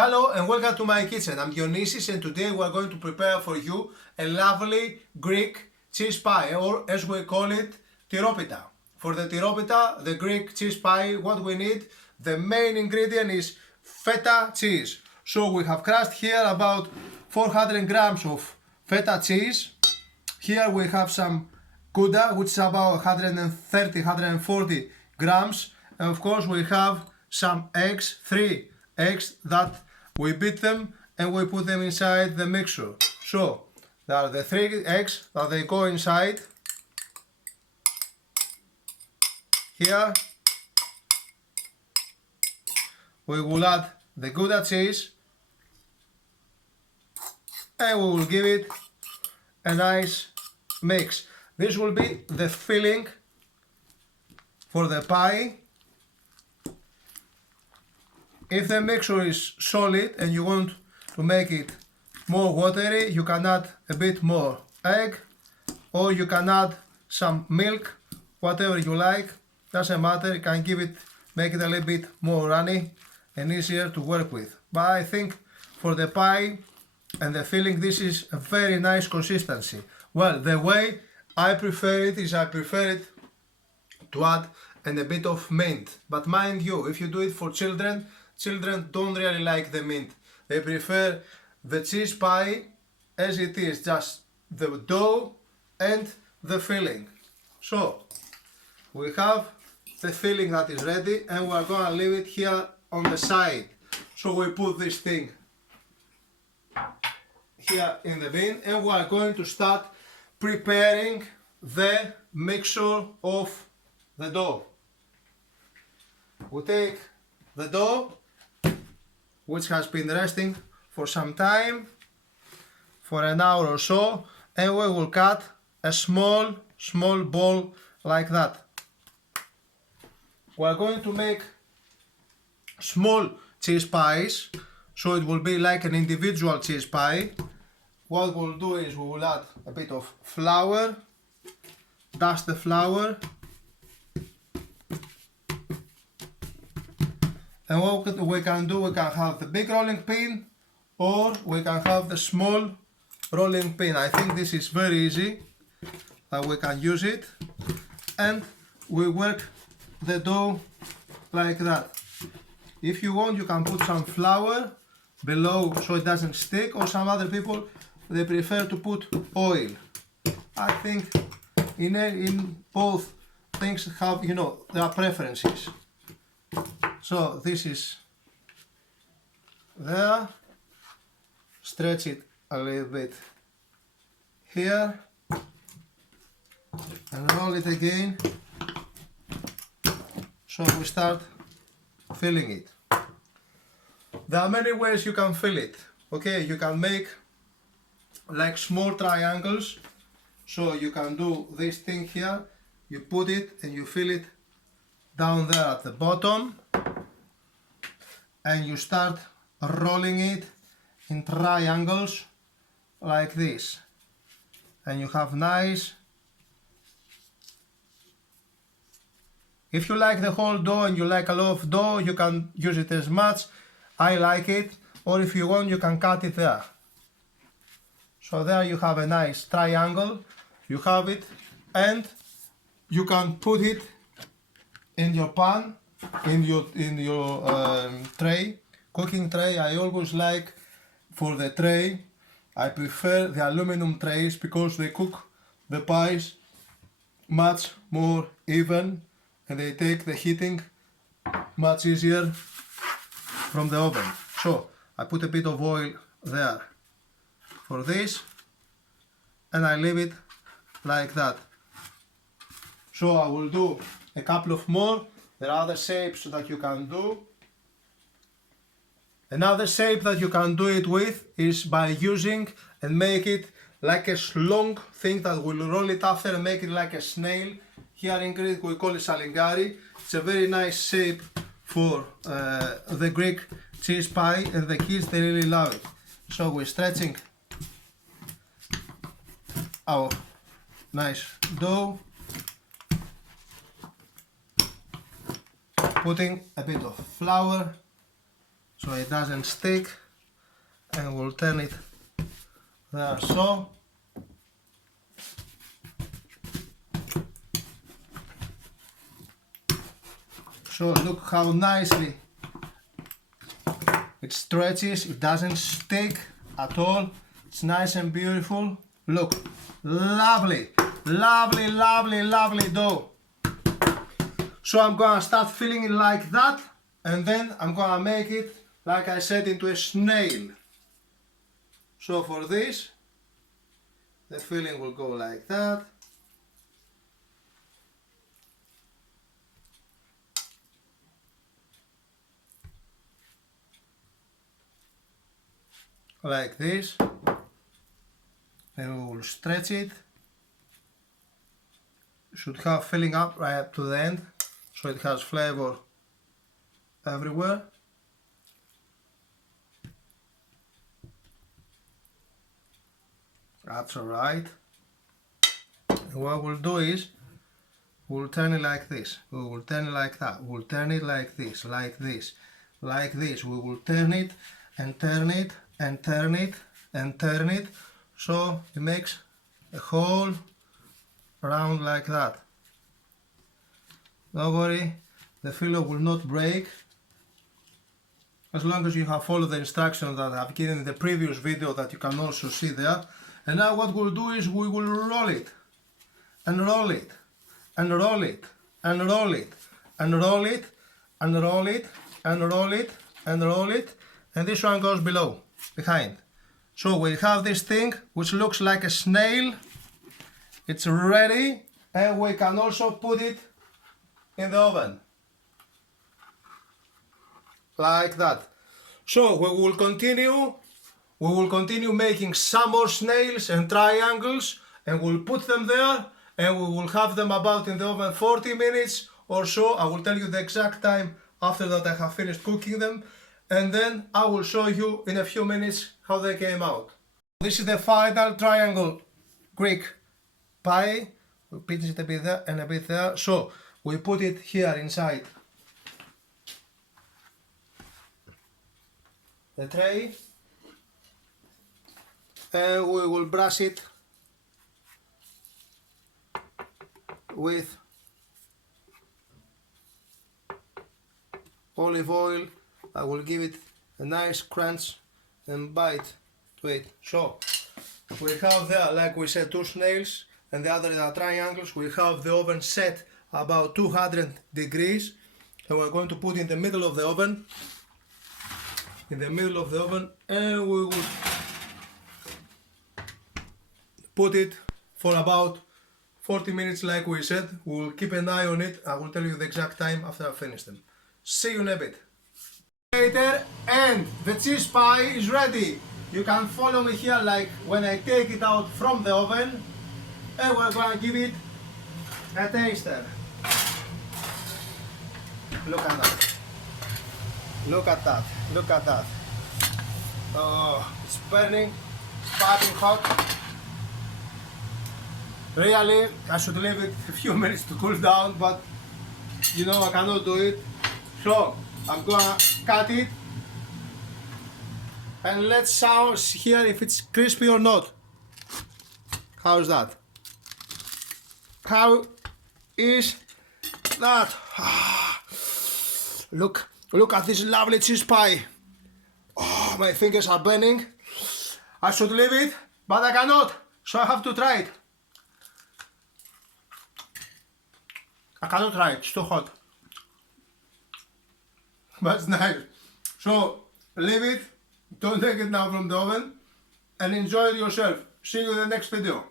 Hello and welcome to my kitchen. I'm Dionysis and today we are going to prepare for you a lovely Greek cheese pie, or as we call it, tyropita. For the tyropita, the Greek cheese pie, what we need, the main ingredient is feta cheese. So we have crushed here about 400 grams of feta cheese. Here we have some Gouda, which is about 130-140 grams. And of course we have some eggs, 3 eggs that we beat them and we put them inside the mixture. So there are the 3 eggs that they go inside. Here we will add the Gouda cheese and we will give it a nice mix. This will be the filling for the pie. If the mixture is solid and you want to make it more watery, you can add a bit more egg, or you can add some milk, whatever you like, doesn't matter. You can make it a little bit more runny and easier to work with. But I think for the pie and the filling, this is a very nice consistency. Well, the way I prefer it is I prefer it to add a bit of mint. But mind you, if you do it for children don't really like the mint. They prefer the cheese pie as it is, just the dough and the filling. So we have the filling that is ready and we are going to leave it here on the side. So we put this thing here in the bin and we are going to start preparing the mixture of the dough. We take the dough, which has been resting for some time, for an hour or so, and we will cut a small ball like that. We are going to make small cheese pies, so it will be like an individual cheese pie. What we'll do is we will add a bit of flour, dust the flour, and what we can do, we can have the big rolling pin or we can have the small rolling pin. I think this is very easy, that we can use it, and we work the dough like that. If you want, you can put some flour below so it doesn't stick, or some other people, they prefer to put oil. I think in both things have, there are preferences. So this is there, stretch it a little bit here and roll it again. So we start filling it. There are many ways you can fill it. Okay, you can make like small triangles. So you can do this thing here, you put it and you fill it down there at the bottom, and you start rolling it in triangles like this, and you have nice. If you like the whole dough and you like a lot of dough, you can use it as much. I like it, or if you want, you can cut it there. So there you have a nice triangle, you have it, and you can put it in your pan, in your tray, cooking tray. I always like, for the tray, I prefer the aluminum trays because they cook the pies much more even and they take the heating much easier from the oven. So I put a bit of oil there for this and I leave it like that. So I will do a couple of more. There are other shapes that you can do. Another shape that you can do it with is by using and make it like a long thing that will roll it after and make it like a snail. Here in Greek we call it salingari. It's a very nice shape for the Greek cheese pie and the kids, they really love it. So we're stretching our nice dough, putting a bit of flour so it doesn't stick, and we'll turn it there. So look how nicely it stretches, it doesn't stick at all, it's nice and beautiful. Look, lovely, lovely, lovely, lovely dough. So I'm gonna start filling it like that, and then I'm gonna make it, like I said, into a snail. So for this, the filling will go like that. Like this. Then we will stretch it. Should have filling up right up to the end, so it has flavor everywhere. That's alright. What we'll do is we'll turn it like this, we will turn it like that, we'll turn it like this, like this, like this. We will turn it and turn it and turn it and turn it, so it makes a whole round like that. Don't worry, the filler will not break as long as you have followed the instructions that I've given in the previous video that you can also see there. And now what we'll do is we will roll it and roll it and roll it and roll it and roll it and roll it and roll it and roll it, and this one goes below, behind. So we have this thing which looks like a snail. It's ready, and we can also put it in the oven like that. So we will continue making some more snails and triangles, and we'll put them there, and we will have them about in the oven 40 minutes or so. I will tell you the exact time after that I have finished cooking them, and then I will show you in a few minutes how they came out. This is the final triangle Greek pie. We pinch it a bit there and a bit there. So we put it here inside the tray, and we will brush it with olive oil. I will give it a nice crunch and bite to it. So we have there, like we said, two snails, and the other are triangles. We have the oven set about 200 degrees, and we're going to put in the middle of the oven, and we will put it for about 40 minutes like we said. We will keep an eye on it. I will tell you the exact time after I finish them. See you in a bit. Later, and the cheese pie is ready. You can follow me here, like when I take it out from the oven, and we're going to give it a taster. Look at that. Look at that. Look at that. Oh, it's burning, it's piping hot. Really, I should leave it a few minutes to cool down, but you know I cannot do it. So I'm gonna cut it, and let's hear if it's crispy or not. How's that? How is that? Look at this lovely cheese pie. Oh, my fingers are burning. I should leave it, but I cannot, so I have to try it. I cannot try it, it's too hot. But it's nice. So leave it, don't take it now from the oven, and enjoy it yourself. See you in the next video.